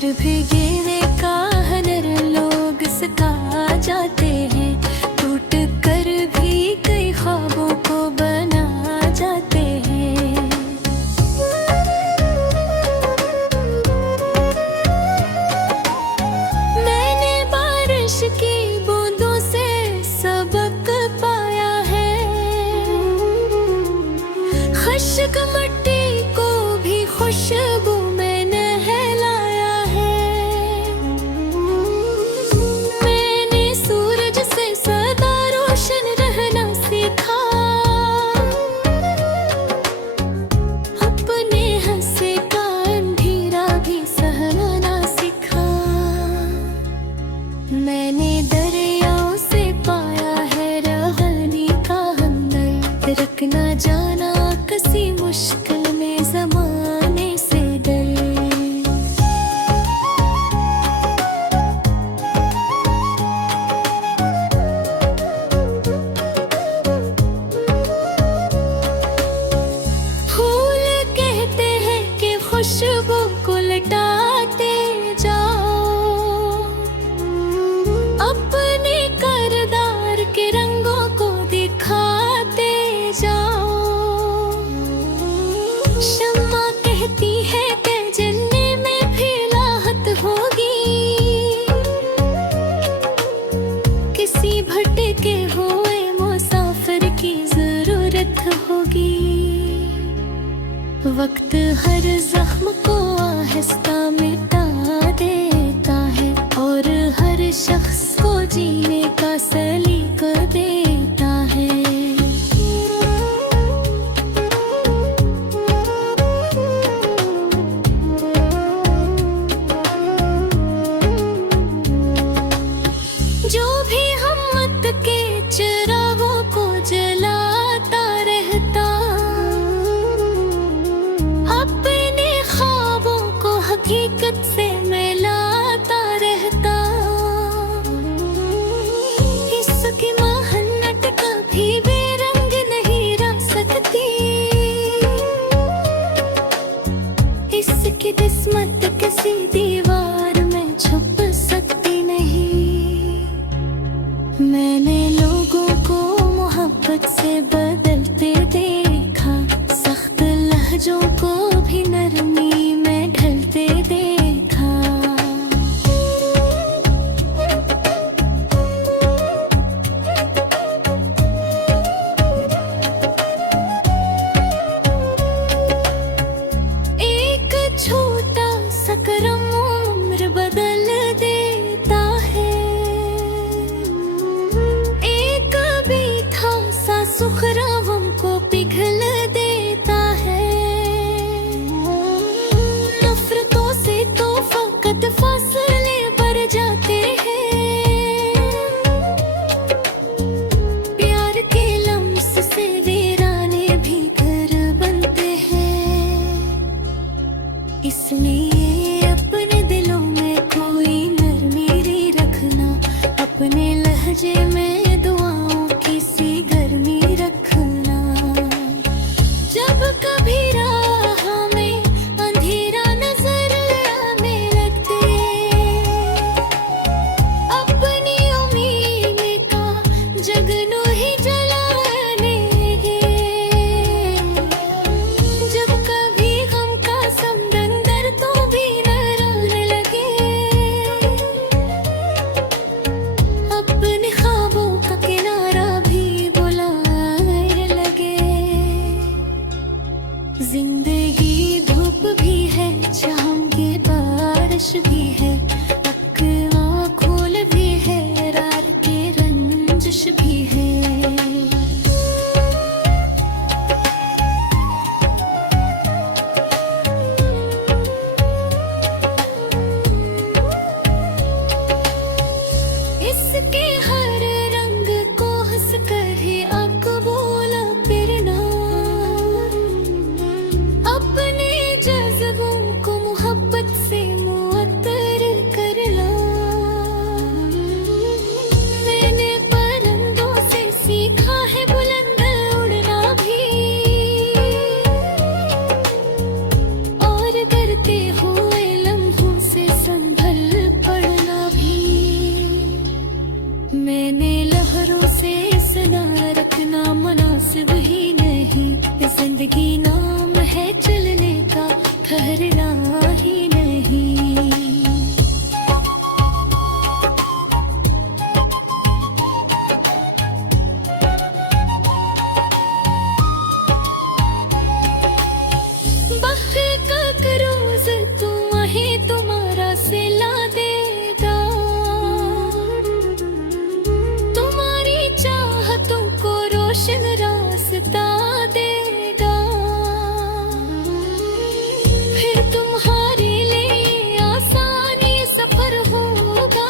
फिर भी गिरे का हनर लोग सता जाते हैं, टूट कर भी कई ख्वाबों को बना जाते हैं। मैंने बारिश की बूंदों से सबक पाया है, खुश्क मिट्टी को भी खुशबू में नहलाया है। मैंने सूरज से सदा रोशन रहना सीखा, अपने हंसे का अंधेरा भी सहना सीखा। मैंने दरियाओं से पाया है रहने का हमदर्द, रखना जाना किसी मुश्किल में ज़माने से डर। फूल कहते हैं कि खुशबू को लटाते जाओ, अपने किरदार के रंगों को दिखाते जाओ। शम्मा कहती है कि जलने में भी राहत होगी, किसी भटके हुए मुसाफिर की जरूरत होगी। वक्त हर जख्म को आहिस्ता मिटा देता है, और हर शख्स को जीने का सलीका देता है। जो भी हिम्मत के चिरागों को जलाता रहता, अपने ख्वाबों को हकीकत से मिलाता रहता, इसकी सता देगा। फिर तुम्हारे लिए आसानी सफर होगा।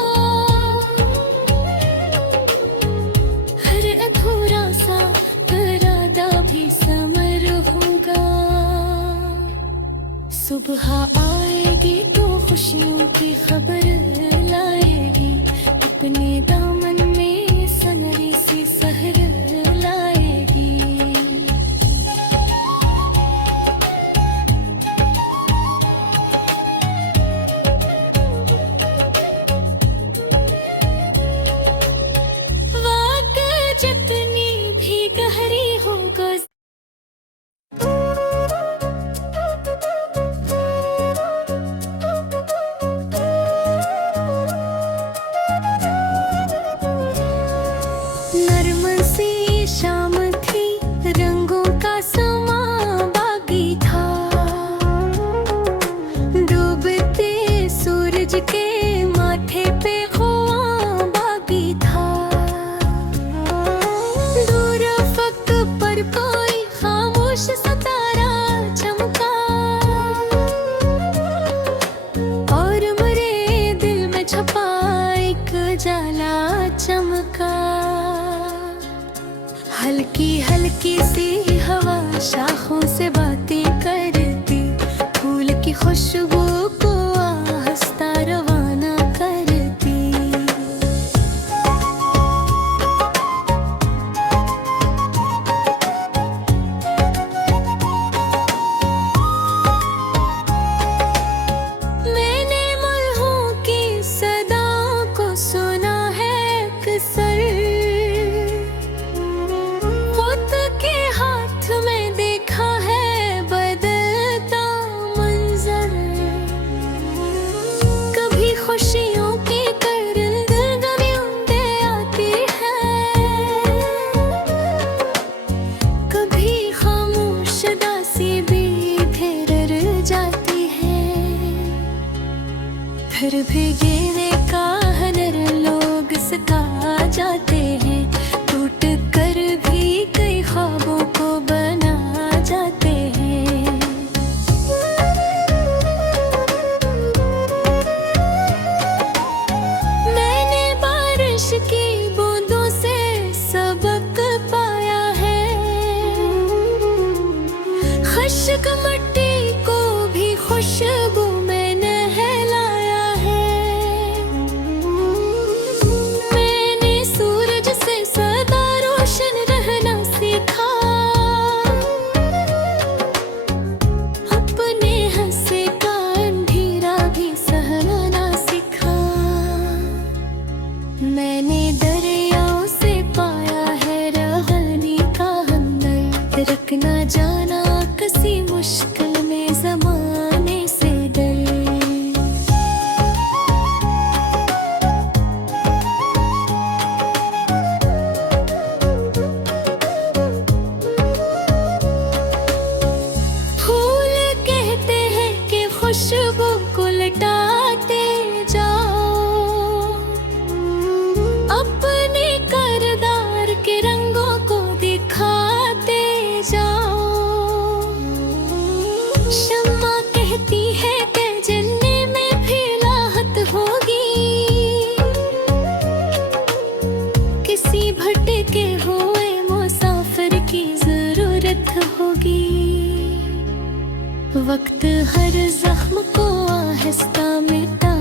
हर अधूरा सा इरादा भी समर होगा। सुबह आएगी तो खुशियों की खबर लाएगी। अपने दामन में सनरी सी सहर लाएगी। वाक जितनी भी गहरी होगा। नर्म सी शाम थी, रंगों का समा बागी था। डूबते सूरज के माथे पे ख्वाब बागी था। दूर अफक पर कोई खामोश सितारा चमका। और मेरे दिल में छपा एक जाला चमका। हल्की हल्की सी हवा शाखों से बातें करती। फूल की खुशबू को आहिस्ता रवाना करती। मैंने मलहों की सदा को सुना है अक्सर। खुद के हाथ में देखा है बदलता मंजर। कभी खुशियों की करंगनियों दे आती है। कभी खामोश दासी भी घेर जाती है। फिर भी गिरने का हनर लोग सिता जाते हैं। टूट कर भी कई ख्वाबों को बना जाते हैं। मैंने बारिश की बूंदों से सबक पाया है। खुश्क मिट्टी को भी खुशबू में नहलाया है। मैंने सूरज से सदा रोशन रहना सीखा। अपने हंसे का अंधेरा भी सहना सीखा। मैंने दरियाओं से पाया है रहने का हमदर्द। रखना जाना किसी मुश्किल में जमाने से डर। फूल कहते हैं कि खुशबू को लटाते जाओ। अपने करदार के रंगों को दिखाते जाओ। शम्मा कहती है कि जलने में भी राहत होगी। किसी भटके हुए मुसाफिर की जरूरत होगी। वक्त हर जख्म को आहिस्ता मिटा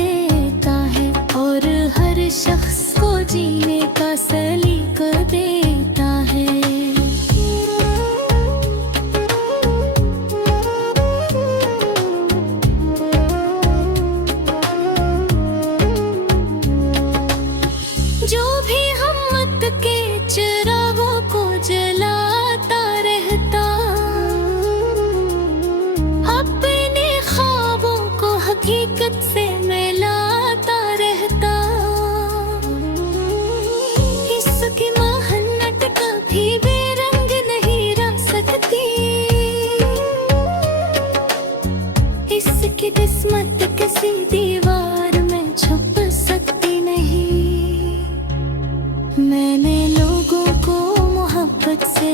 देता है। और हर शख्स को जीने का सलीका देता है। जो भी हिम्मत के चिरागों को जलाता रहता। अपने ख्वाबों को हकीकत से मिलाता रहता। इसकी मेहनत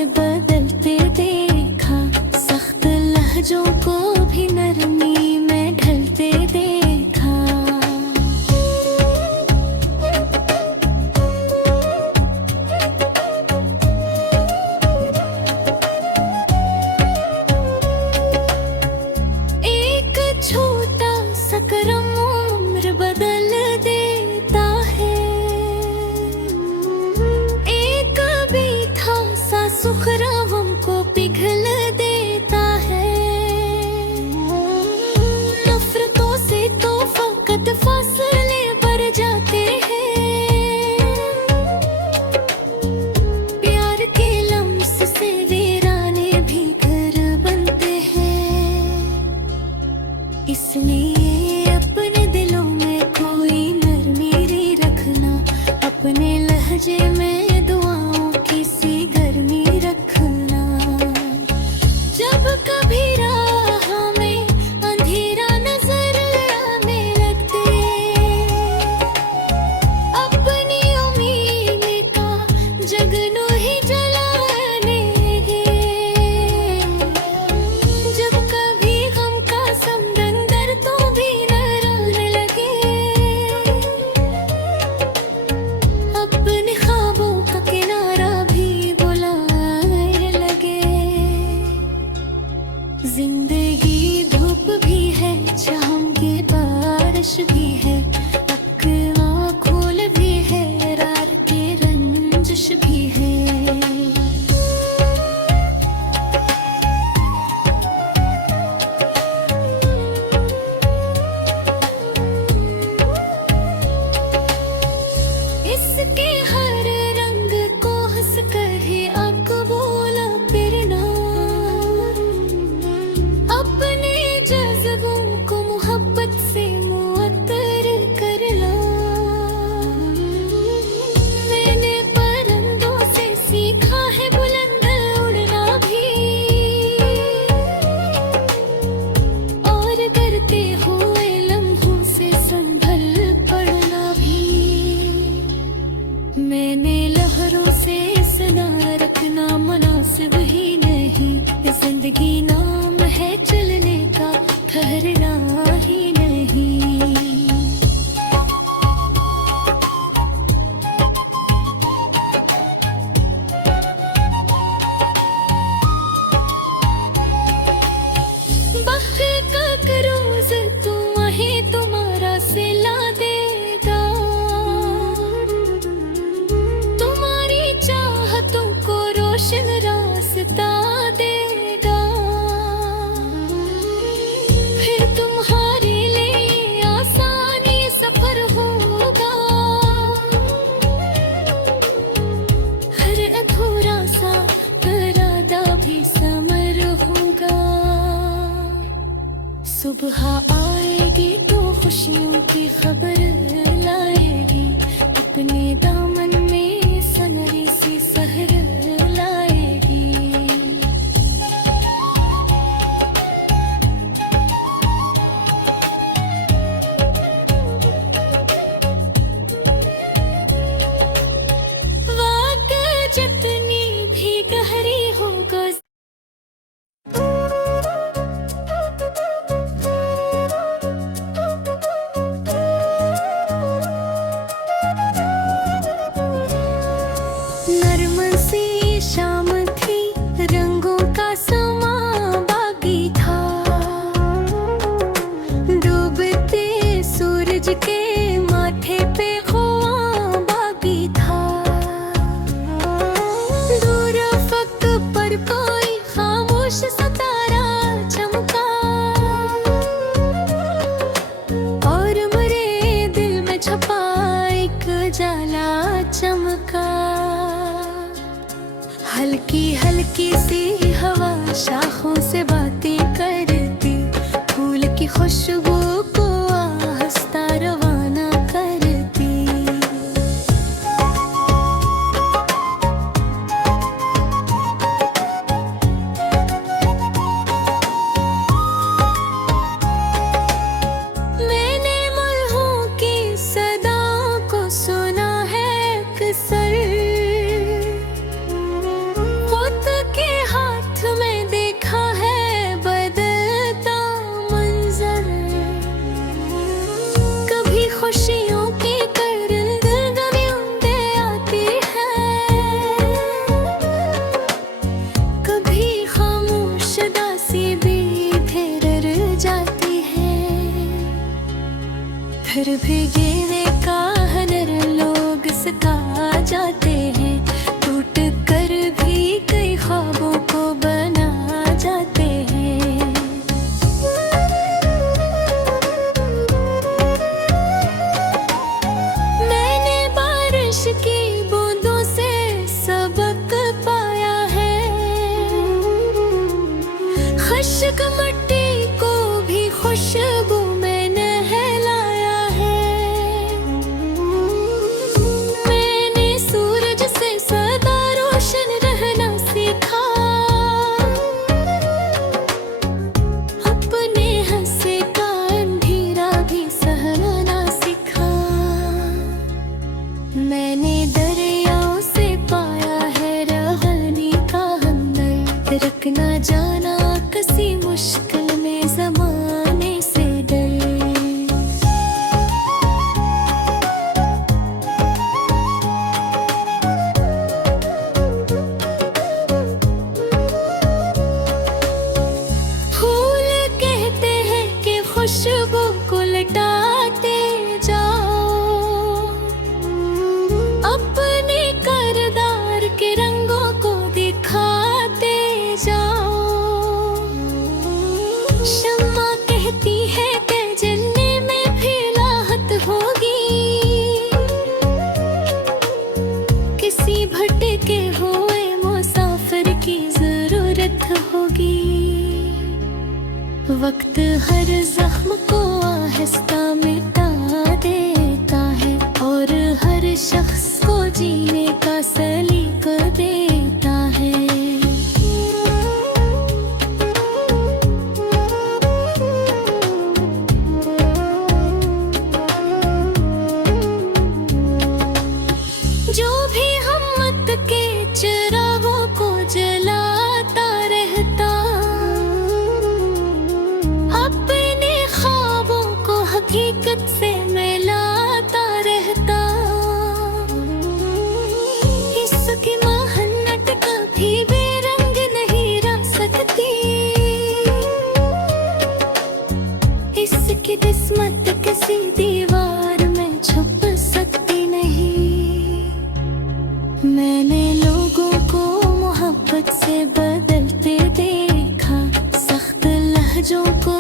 बदलते देखा, सख्त लहजों को भी नरमी में ढलते देखा। एक छोटा सा करम उम्र बदल देता है, एक मीठा सा सुखरावम को पिघल देता है। नफरतों से तो फकत फासले बढ़ जाते हैं, प्यार के लम्स से वीराने भी घर बनते हैं। इसलिए अपने दिलों में कोई नरमी रखना, अपने लहजे में दुआओं की सी गर्मी रखना। जब कभी राह में अंधेरा नजर आने लगते, अपनी उम्मीद का जगनू ही जलाने गे। जब कभी गम का समंदर तो भी न रोने लगे, अपने ख्वाबों का किनारा भी बुलाने लगे। जिंदगी धूप भी है, शाम की बारिश भी है, अक्ल खोल भी है, रात की रंजिश भी है। इसके हर रंग को हंस कर ही अकबूला फिरना, अपने जज्बों को मोहब्बत से मुअत्तर करना। मैंने परिंदों से सीखा है बुलंद उड़ना भी, और करते हुए लम्हों से संभल पड़ना भी। मैंने लहरों से सना रखना मुनासिब ही नहीं, जिंदगी नाम है चलने का, ठहरना ही नहीं। वक्त का करोज तुम ही तुम्हारा सिला देगा, तुम्हारी चाहतों को रोशन रास्ता देगा। फिर तुम्हारे लिए आसानी सफर होगा, हर अधूरा सा इरादा भी समर होगा। सुबह आएगी तो खुशियों की खबर लाएगी, अपने दामन में सनरी सी सहर लाएगी। वाक़ जितनी भी गहरी होगा, नर्म सी शाम थी, रंगों का समा बागी था। डूबते सूरज के माथे पे ख्वाब बागी था। दूर अफक पर कोई खामोश सितारा चमका, और मेरे दिल में छपा एक जाला चमका। हल्की हल्की सी हवा शाखों से बातें करती, फूल की खुशबू को आहिस्ता रवाना करती। फिर भी गिरे का हनर लोग सिता जाते हैं, टूट कर भी कई ख्वाबों को बना जाते हैं। मैंने बारिश की बूंदों से सबक पाया है, खुश्क मिट्टी को भी खुशबू में नहलाया है। मैंने सूरज से सदा रोशन रहना सीखा, अपने हंसे का अंधेरा भी सहना सीखा। मैंने दरियाओं से पाया है रहने का हमदर्द, रखना जाना किसी मुश्किल में ज़माने से डर। फूल कहते हैं कि खुशबू को लटाते जाओ, अपने किरदार के रंगों को दिखाते जाओ। शम्मा कहती है कि जलने में भी राहत होगी, किसी भटके हुए मुसाफिर की जरूरत होगी। वक्त हर जख्म को आहिस्ता मिटा देता है, और हर शख्स को जीने का सलीका देता है। जो भी हिम्मत के चिरागों को जलाता रहता, अपने ख्वाबों को हकीकत से मिलाता रहता, इसकी मेहनत कभी बेरंग नहीं रह सकती, इसकी किस्मत किसी दीवार में छुप सकती नहीं। मैंने लोगों को मोहब्बत से बदलते देखा, सख्त लहजों को